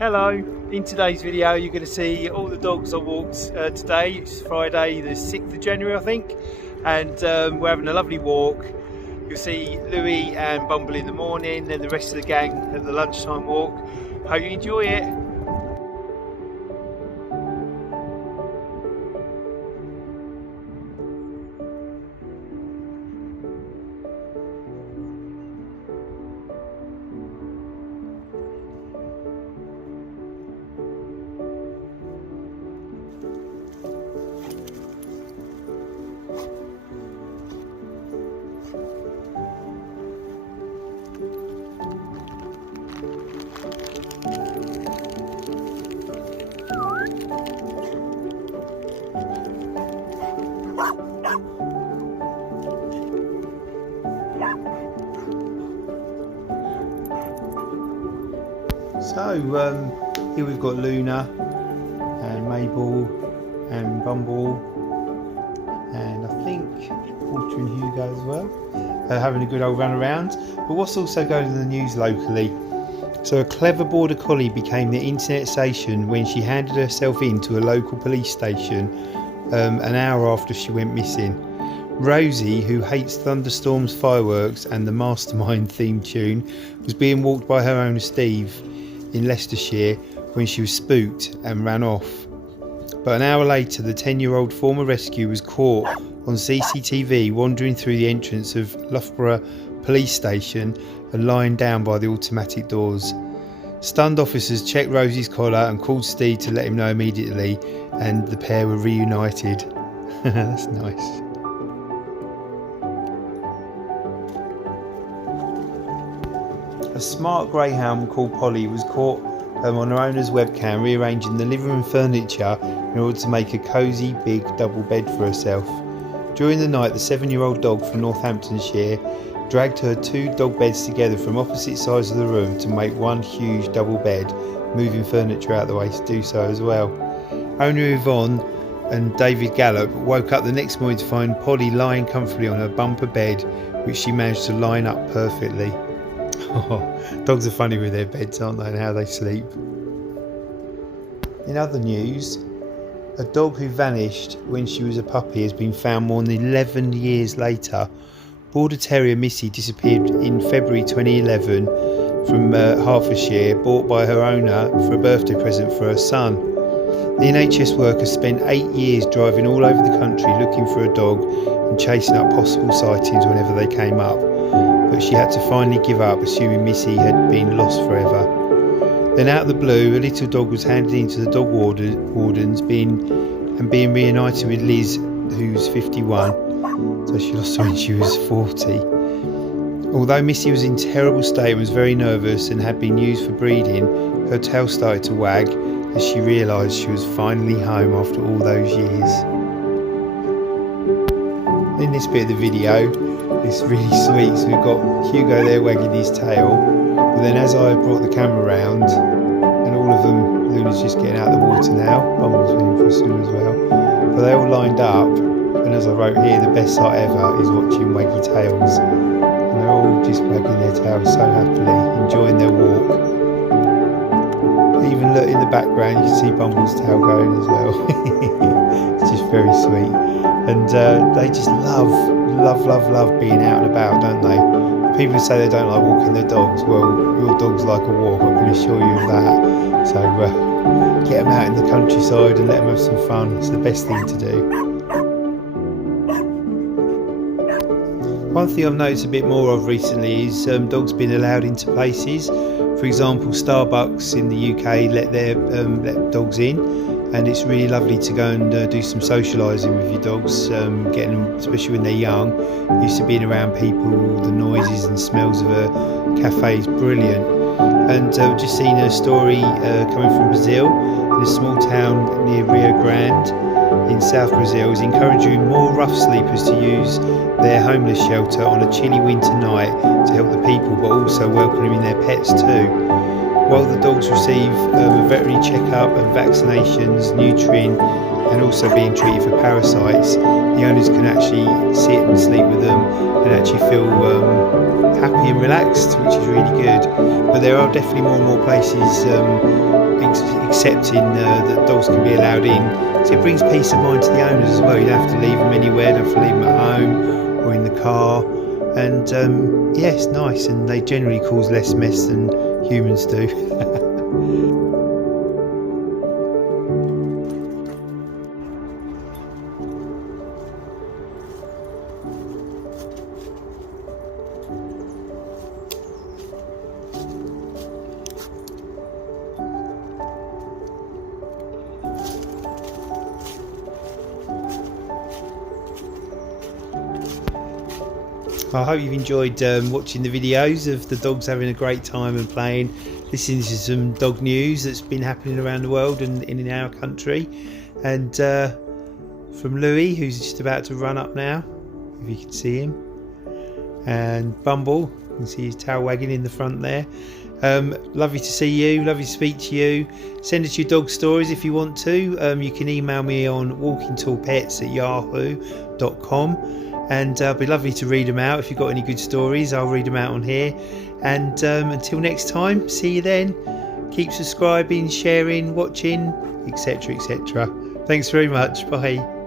Hello, in today's video you're going to see all the dogs I walked today. It's Friday the 6th of January I think, and we're having a lovely walk. You'll see Louis and Bumble in the morning, then the rest of the gang at the lunchtime walk. Hope you enjoy it. So here we've got Luna and Mabel and Bumble and I think Walter and Hugo as well, having a good old run around. But what's also going in the news locally? So a clever border collie became the internet sensation when she handed herself in to a local police station an hour after she went missing. Rosie, who hates thunderstorms, fireworks and the Mastermind theme tune, was being walked by her owner Steve in Leicestershire when she was spooked and ran off. But an hour later, the 10-year-old former rescue was caught on CCTV wandering through the entrance of Loughborough police station and lying down by the automatic doors. Stunned officers checked Rosie's collar and called Steve to let him know immediately, and the pair were reunited. That's nice. A smart greyhound called Polly was caught on her owner's webcam rearranging the living room furniture in order to make a cosy big double bed for herself. During the night, the 7-year-old dog from Northamptonshire dragged her 2 dog beds together from opposite sides of the room to make one huge double bed, moving furniture out of the way to do so as well. Owner Yvonne and David Gallop woke up the next morning to find Polly lying comfortably on her bumper bed, which she managed to line up perfectly. Oh, dogs are funny with their beds, aren't they, and how they sleep. In other news, a dog who vanished when she was a puppy has been found more than 11 years later. Border Terrier Missy disappeared in February 2011 from Hertfordshire, bought by her owner for a birthday present for her son. The NHS worker spent 8 years driving all over the country looking for a dog and chasing up possible sightings whenever they came up. But she had to finally give up, assuming Missy had been lost forever. Then out of the blue, a little dog was handed into the dog wardens being reunited with Liz, who's 51, so she lost her when she was 40. Although Missy was in terrible state and was very nervous and had been used for breeding, her tail started to wag as she realised she was finally home after all those years. In this bit of the video, it's really sweet, so we've got Hugo there wagging his tail, but then as I brought the camera round, and all of them, Luna's just getting out of the water now, Bumble's swimming for a swim as well, but they all lined up, and as I wrote here, the best sight ever is watching waggy tails, and they're all just wagging their tails so happily, enjoying their walk. Even look in the background, you can see Bumble's tail going as well. It's just very sweet, and they just love being out and about, don't they? People say they don't like walking their dogs. Well, your dogs like a walk, I can assure you of that. So get them out in the countryside and let them have some fun. It's the best thing to do. One thing I've noticed a bit more of recently is dogs being allowed into places. For example, Starbucks in the UK let dogs in. And it's really lovely to go and do some socialising with your dogs, getting them, especially when they're young, used to being around people, the noises and smells of a cafe is brilliant. And I've just seen a story coming from Brazil, in a small town near Rio Grande in South Brazil, is encouraging more rough sleepers to use their homeless shelter on a chilly winter night to help the people, but also welcoming their pets too. While the dogs receive a veterinary checkup and vaccinations, neutering and also being treated for parasites, the owners can actually sit and sleep with them and actually feel happy and relaxed, which is really good. But there are definitely more and more places accepting that dogs can be allowed in, so it brings peace of mind to the owners as well. You don't have to leave them anywhere, don't have to leave them at home or in the car, and yeah, it's nice, and they generally cause less mess than humans do. I hope you've enjoyed watching the videos of the dogs having a great time and playing, listening to some dog news that's been happening around the world and in our country. And from Louis, who's just about to run up now, if you can see him, and Bumble, you can see his tail wagging in the front there. Lovely to see you, lovely to speak to you. Send us your dog stories if you want to. You can email me on walkingtallpets@yahoo.com, and it'll be lovely to read them out. If you've got any good stories, I'll read them out on here. And until next time, see you then. Keep subscribing, sharing, watching, etc, etc. Thanks very much. Bye.